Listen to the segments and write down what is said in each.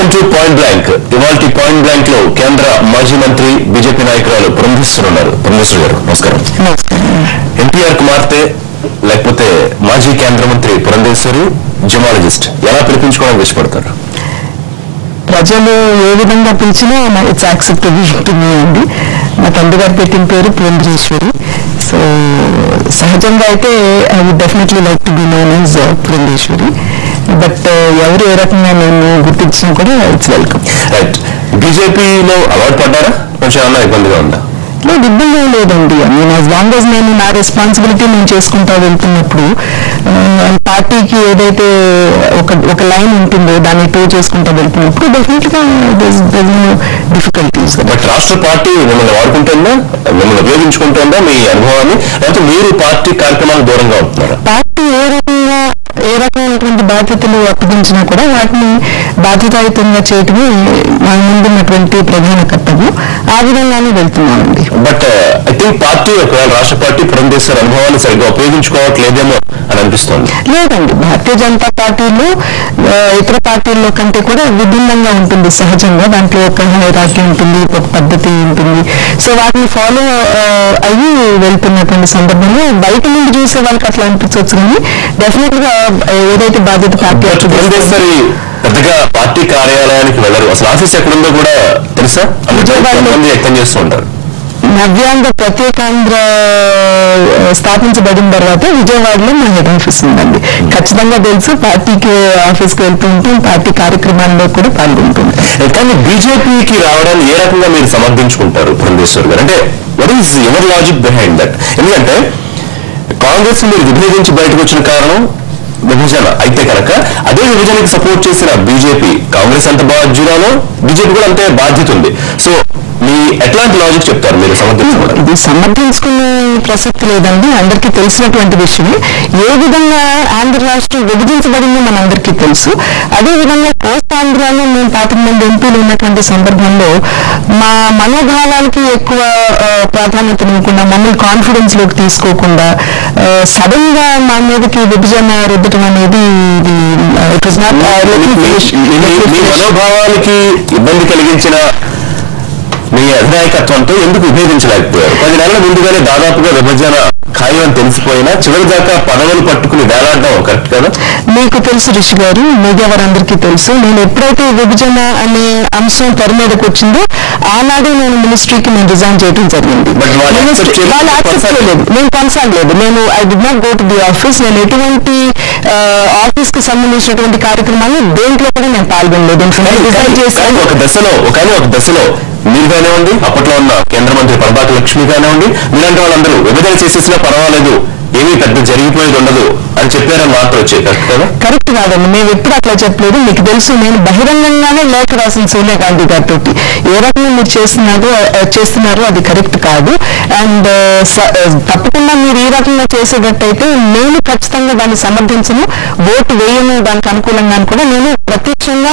Welcome to point blank. ఇవాల్టి point blank లో కేంద్ర మాజీ మంత్రి బీజేపీ నాయకురాలు పురంధేశ్వరి ఉన్నారు. పురంధేశ్వరి గారు నమస్కారం. ఎన్టీఆర్ కుమార్తె లేకపోతే మాజీ కేంద్ర మంత్రి పురంధేశ్వరి జిమాలజిస్ట్, ఎలా పిలిపించుకోవడానికి ఇష్టపడతారు? ప్రజలు ఏ విధంగా పిలిచినా ఇట్స్ యాక్సెప్టబుల్ టు మీ అండి. మా తండ్రి గారు పెట్టిన పేరు పురంధేశ్వరి. సో సహజంగా అయితే I would definitely like to be known as Purandeswari. But ఎవరు ఏ రకంగా నేను గుర్తించినా కూడా ఇట్స్ వెల్కమ్. రైట్. బీజేపీలో అలవాటు పడ్డారా? కొంచెం ఏమన్నా ఇబ్బందిగా ఉందా? లేదు, ఇబ్బంది లేదండి. యాజ్ లాంగ్ యాజ్ నేను నా రెస్పాన్సిబిలిటీ నేను చేసుకుంటా వెళ్తున్నప్పుడు పార్టీకి ఏదైతే ఒక లైన్ ఉంటుందో దాన్ని టూ చేసుకుంటా వెళ్తున్నప్పుడు డెఫినెట్గా డిఫికల్టీస్. బట్ రాష్ట్ర పార్టీ మిమ్మల్ని వాడుకుంటుందా, మిమ్మల్ని ఉపయోగించుకుంటుందా మీ అనుభవాన్ని, లేకపోతే మీరు పార్టీ కార్యక్రమాలకు దూరంగా ఉంటున్నారా? పార్టీ ఏ రకమైనటువంటి బాధ్యతలు అప్పగించినా కూడా వాటిని బాధ్యతాయుతంగా చేయటమే మన ముందున్నటువంటి ప్రధాన కర్తవ్యం. ఆ విధంగానే వెళ్తున్నామండి. బట్ ఐ థింక్ పార్టీ, ఒకవేళ రాష్ట్ర పార్టీ పురంధేశ్వరి అనుభవాన్ని సరిగ్గా ఉపయోగించుకోవట్లేదేమో అని అనిపిస్తోంది. లేదండి, భారతీయ జనతా పార్టీలో ఇతర పార్టీల్లో కంటే కూడా విభిన్నంగా ఉంటుంది. సహజంగా దాంట్లో ఒక హైరార్కీ ఉంటుంది, ఒక పద్ధతి ఉంటుంది. సో వాటిని ఫాలో అయ్యి వెళ్తున్నటువంటి సందర్భంలో బయట నుండి చూసే వాళ్ళకి అట్లా అనిపించవచ్చు, కానీ డెఫినెట్ గా ఏదైతే బాధ్యత పార్టీ పురంధేశ్వరి పెద్దగా పార్టీ కార్యాలయానికి వెళ్ళరు. అసలు ఆఫీస్ ఎక్కడుందో కూడా తెలుసా? విజయవాడలో వ్యక్తం చేస్తూ ఉంటారు. నవ్యాంగ ప్రత్యేకాంధ్ర స్థాపించబడిన తర్వాత విజయవాడలో మా హెడ్ ఆఫీస్ ఉందండి. ఖచ్చితంగా తెలుసు. పార్టీకి ఆఫీస్కి వెళ్తూ ఉంటాం, పార్టీ కార్యక్రమాల్లో కూడా పాల్గొంటుంది. కానీ బీజేపీకి రావడాన్ని ఏ రకంగా మీరు సమర్థించుకుంటారు పురంధేశ్వరి గారు? అంటే what is your logic behind that? ఎందుకంటే కాంగ్రెస్ మీరు విభేదించి బయటకు వచ్చిన కారణం విభజన అయితే కనుక అదే విభజనకి సపోర్ట్ చేసిన బీజేపీ, కాంగ్రెస్ ఎంత బాధ్యురాలో బీజేపీ కూడా అంతే బాధ్యత ఉంది. సో మీ ఎట్లాంటి లాజిక్ చెప్తారు మీరు సమర్థించుకోవడం? ఇది సమర్థించుకునే ప్రసక్తి లేదండి, అందరికీ తెలిసినటువంటి విషయమే. ఏ విధంగా ఆంధ్ర రాష్ట్రం విభజించబడిందో మనందరికీ తెలుసు. అదేవిధంగా కోస్తాంధ్రలో మేము 15 మంది ఎంపీలు ఉన్నటువంటి సందర్భంలో మా మనోభావాలకి ఎక్కువ ప్రాధాన్యత ఇవ్వకుండా, మమ్మల్ని కాన్ఫిడెన్స్ లోకి తీసుకోకుండా సడన్ గా మా మీదకి విభజన రుద్దటం అనేది మనోభావాలకి ఇబ్బంది కలిగించిన మీ అధినాయకత్వంతో ఎందుకు విభేదించలేకపోయారు? 10 నెలల ముందుగానే దాదాపుగా విభజన ఖాయం అని తెలిసిపోయినా చివరి దాకా పదవులు పట్టుకుని వేలాడడం కరెక్ట్ కదా? మీకు తెలుసు రిషి గారు, మీడియా వారందరికీ తెలుసు, నేను ఎప్పుడైతే విభజన అనే అంశం తెర మీదకి వచ్చిందో ఆనాడే నేను మినిస్ట్రీకి రిజైన్ చేయడం జరిగింది. వాళ్ళు యాక్సెప్ట్ చేయలేదు, నేను కొనసాగలేదు. నేను I did not go to the office. నేను ఎటువంటి ఆఫీస్ కి సంబంధించినటువంటి కార్యక్రమాలు దేంట్లో కూడా నేను పాల్గొనలేదు. రిజైన్ చేశాను. ఒక దశలో మీరు కానివ్వండి, అప్పట్లో ఉన్న కేంద్ర మంత్రి పరబాక లక్ష్మి కానివ్వండి, మీలాంటి వాళ్ళందరూ విభజన చేసేసినా పర్వాలేదు, ఏమీ పెద్ద జరిగిపోయేది ఉండదు అని చెప్పారని వార్త వచ్చాయి. కరెక్ట్ కదా? కరెక్ట్ కాదండి, మేము ఎప్పుడు అట్లా చెప్పలేదు. మీకు తెలుసు, నేను బహిరంగంగానే లేఖ రాసిన సోనియా గాంధీ గారితో ఏ రకంగా మీరు చేస్తున్నారో అది కరెక్ట్ కాదు. అండ్ తప్పకుండా మీరు ఈ రకంగా చేసేటట్టయితే నేను ఖచ్చితంగా దాన్ని సమర్థించను, ఓటు వేయను దానికి అనుకూలంగా కూడా నేను ప్రత్యక్షంగా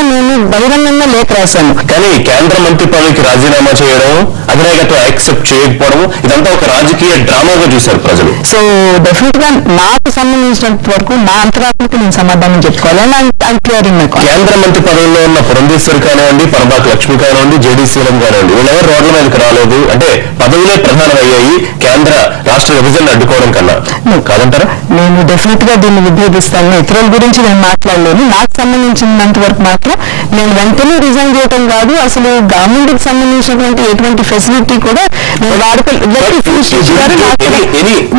బహిరంగంగా లేఖ రాశాను. కానీ కేంద్ర మంత్రి పదవికి రాజీనామా చేయడం, అధినాయకత్వం యాక్సెప్ట్ చేయకపోవడం, ఇదంతా ఒక రాజకీయ డ్రామాగా చూశారు ప్రజలు. సో డెఫినెట్ గా నాకు సంబంధించినంత వరకు నా అంతరాత్మకు నేను సమాధానం చెప్పుకోవాలి. కేంద్ర మంత్రి పదవిలో ఉన్న పురంధేశ్వరి కానివ్వండి, పరబాక లక్ష్మి కానివ్వండి, జేడీ సీఎం కానివ్వండి, వీళ్ళెవరు రోడ్ల మీదకి రాలేదు. అంటే పదవులే ప్రధానమయ్యాయి కేంద్ర రాష్ట్ర విభజన అడ్డుకోవడం కన్నా, కాదంటారా? నేను డెఫినెట్ గా దీన్ని విభేదిస్తాను. ఇతరుల గురించి నేను మాట్లాడలేను. నాకు సంబంధించినంత వరకు మాత్రం నేను వెంటనే రిజైన్ చేయడం కాదు, అసలు గవర్నమెంట్ కి సంబంధించినటువంటి ఎటువంటి ఫెసిలిటీ కూడా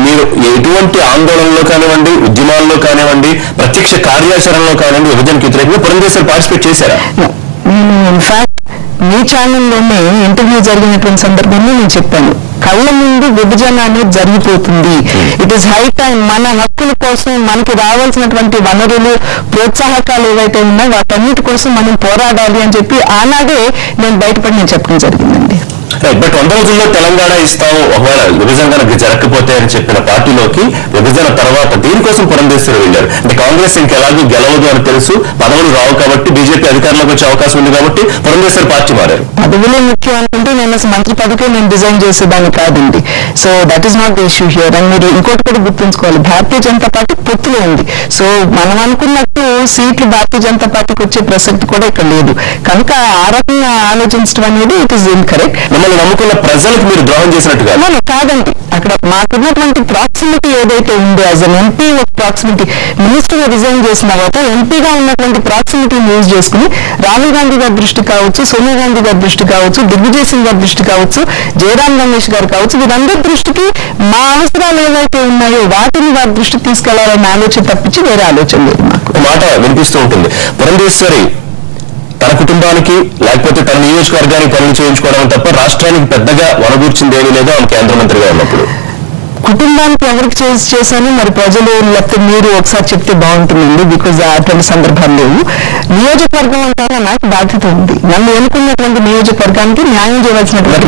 మీరు ఎటువంటి ఆందోళనలో కానివ్వండి, ఉద్యమాల్లో కానివ్వండి, ప్రత్యక్ష కార్యాచరణలో కానివ్వండి, విభజనకు వ్యతిరేకంగా పురంధేశ్వరి పార్టిసిపేట్ చేశారా? నేను ఇన్ఫాక్ట్ మీ ఛానల్లోనే ఇంటర్వ్యూ జరిగినటువంటి సందర్భంలో నేను చెప్పాను, కళ్ళ ముందు విభజన అనేది జరిగిపోతుంది. It is high time. మన హక్కుల కోసం మనకి రావాల్సినటువంటి వనరులు, ప్రోత్సాహకాలు ఏవైతే ఉన్నాయో వాటన్నిటి కోసం మనం పోరాడాలి అని చెప్పి ఆనాడే నేను బయటపడి నేను చెప్పడం జరిగిందండి. బట్ 100 రోజుల్లో తెలంగాణ ఇస్తాము, ఒకవేళ విభజన కనుక జరగకపోతే అని చెప్పిన పార్టీలోకి విభజన తర్వాత దీనికోసం పురంధేశ్వరి వెళ్ళారు. అంటే కాంగ్రెస్ ఇంకెలాగూ గెలవదు అని తెలుసు, పదవులు రావు కాబట్టి, బీజేపీ అధికారంలోకి వచ్చే అవకాశం ఉంది కాబట్టి పురంధేశ్వరి పార్టీ మారారు. పదవులే ముఖ్యం అనుకుంటే నేను మంత్రి పదవికే నేను డిజైన్ చేసేదాన్ని కాదండి. So that is not the issue here. And మీరు ఇంకోటి కూడా గుర్తుంచుకోవాలి, భారతీయ జనతా పార్టీ పొత్తులో ఉంది. సో మనం అనుకున్నట్టు సీట్లు భారతీయ జనతా పార్టీకి వచ్చే ప్రసక్తి కూడా ఇక్కడ లేదు. కనుక ఆ రకంగా ఆలోచించడం అనేది ఇట్ ఈస్ ఇన్కరెక్ట్. మిమ్మల్ని నమ్ముకున్న ప్రజలకు మీరు ద్రోహం చేసినట్టుగా కాదండి. అక్కడ మాకున్నటువంటి ప్రాక్సిమిటీ ఏదైతే ఉందో యాజ్ అన్ ఎంపీ ఒక ప్రాక్సిమిటీ, మినిస్టర్ రిజైన్ చేసిన తర్వాత ఎంపీగా ఉన్నటువంటి ప్రాక్సిమిటీని యూజ్ చేసుకుని రాహుల్ గాంధీ గారి దృష్టి కావచ్చు, సోనియా గాంధీ గారి దృష్టి కావచ్చు, దిగ్విజయ్ సింగ్ గారి దృష్టి కావచ్చు, జయరాం రమేష్ గారు కావచ్చు, వీరందరి దృష్టికి మా అవసరాలు ఏవైతే ఉన్నాయో వాటిని వారి దృష్టికి తీసుకెళ్లాలన్న ఆలోచన తప్పించి వేరే ఆలోచన లేదు మాకు. మాట వినిపిస్తూ ఉంటుంది, పురంధేశ్వరి తన కుటుంబానికి లేకపోతే తన నియోజకవర్గానికి పనులు చేయించుకోవడం తప్ప రాష్ట్రానికి పెద్దగా వనగూర్చింది ఏమీ లేదు ఆమె కేంద్ర మంత్రిగా ఉన్నప్పుడు. కుటుంబానికి ఎవరికి చేశాను మరి ప్రజలు లేకపోతే మీరు ఒకసారి చెప్తే బాగుంటుందండి, బికాజ్ అటువంటి సందర్భాలు లేవు. నియోజకవర్గం అంటారా నాకు బాధ్యత ఉంది. నన్ను ఎన్నుకున్నటువంటి నియోజకవర్గానికి న్యాయం చేయవలసినటువంటి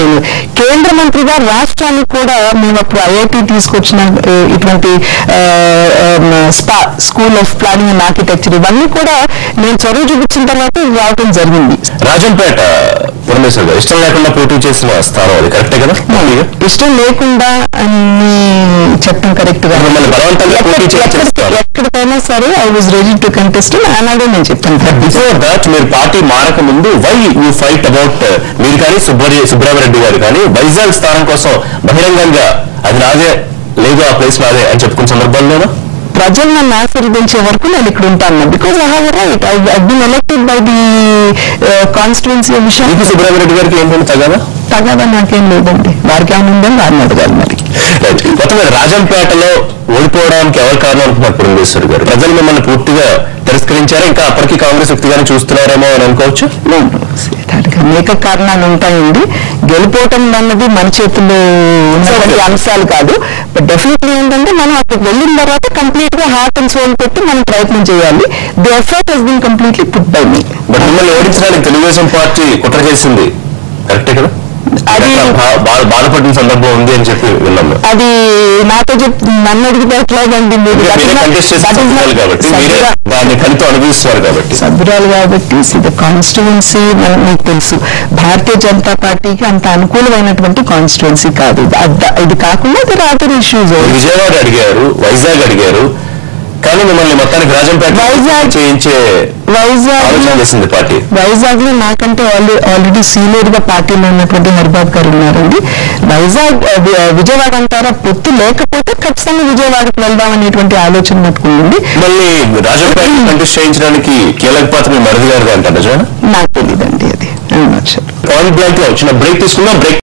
నేను కేంద్ర మంత్రిగా రాష్ట్రానికి కూడా మేము అప్పుడు ఐఐటి తీసుకొచ్చిన ఇటువంటి school of planning and architecture ఇవన్నీ కూడా నేను చొరవ చూపించిన తర్వాత రావడం జరిగింది. రాజంపేట పురంధేశ్వరి గారు ఇష్టం లేకుండా పోటీ చేసిన స్థానం అది కరెక్టే కదా? ఇష్టం లేకుండా అని చెప్పడం కరెక్ట్ గా ఎక్కడికైనా సరే I was ready to contest అలాగే నేను చెప్తాను. బిఫోర్ దాట్ మీరు పార్టీ మారక ముందు వై యూ ఫైట్ అబౌట్ మీరు కానీ సుబ్రహ్మరెడ్డి గారు కానీ వైజాగ్ స్థానం కోసం బహిరంగంగా అది నాదే లేదు ఆ ప్లేస్ నాదే అని చెప్పుకున్న సందర్భాల్లోనా? ప్రజలు నన్ను ఆశీర్వదించే వరకు నేను ఇక్కడ ఉంటాను. Because I have right. I been elected by the constituency విషయం. సుబ్రహ్మరెడ్డి గారికి ఏంటంటే తగదా నాకేం లేదండి. వారికి ఏముందని వారిని అడగాలి. మరి మొత్తం రాజంపేటలో ఓడిపోవడానికి ఎవరు కారణం అనుకున్నారు పురంధేశ్వరి గారు? ప్రజలు మిమ్మల్ని పూర్తిగా తిరస్కరించారా, ఇంకా అప్పటికి కాంగ్రెస్ వ్యక్తిగానే చూస్తున్నారేమో అని అనుకోవచ్చు? దానికి అనేక కారణాలు ఉంటాయండి. గెలిపోవటం అన్నది మన చేతుల్లో ఉన్నటువంటి అంశాలు కాదు. బట్ డెఫినెట్లీ ఏంటంటే మనం అక్కడికి వెళ్ళిన తర్వాత కంప్లీట్ గా హార్ట్ అండ్ సోల్ పెట్టి మనం ప్రయత్నం చేయాలి. The effort has been completely put by me. But మిమ్మల్ని ఓడించడానికి తెలుగుదేశం పార్టీ కుట్ర చేసింది కరెక్టే కదా? అది బాధపడిన సందర్భం ఉంది అని చెప్పి విన్నాం. అది నాతో నన్ను అడిగితే ఎట్లాగండి, సభ్యురాలు కాబట్టి కాన్స్టిట్యువెన్సీ మీకు తెలుసు. భారతీయ జనతా పార్టీకి అంత అనుకూలమైనటువంటి కాన్స్టిట్యువెన్సీ కాదు. ఇది కాకుండా అదర్ ఇష్యూస్. విజయవాడ అడిగారు, వైజాగ్ అడిగారు, కానీ మిమ్మల్ని మొత్తానికి రాజంపేట చేయించే చేసింది పార్టీ. వైజాగ్ లో నాకంటే ఆల్రెడీ సీనియర్ గా పార్టీలో ఉన్నటువంటి హరిబాబు గారు ఉన్నారండి. విజయవాడ అంటారా పొత్తు లేకపోతే ఖచ్చితంగా విజయవాడకు వెళ్దాం అనేటువంటి ఆలోచన మట్టుకుంది. మళ్ళీ రాజంపేట కంటెస్ట్ చేయించడానికి కీలక పాత్ర మరిది గారు అంటారు. నాకు తెలియదండి అది. పాయింట్ బ్లాంక్ లో చిన్న బ్రేక్ తీసుకుందాం. బ్రేక్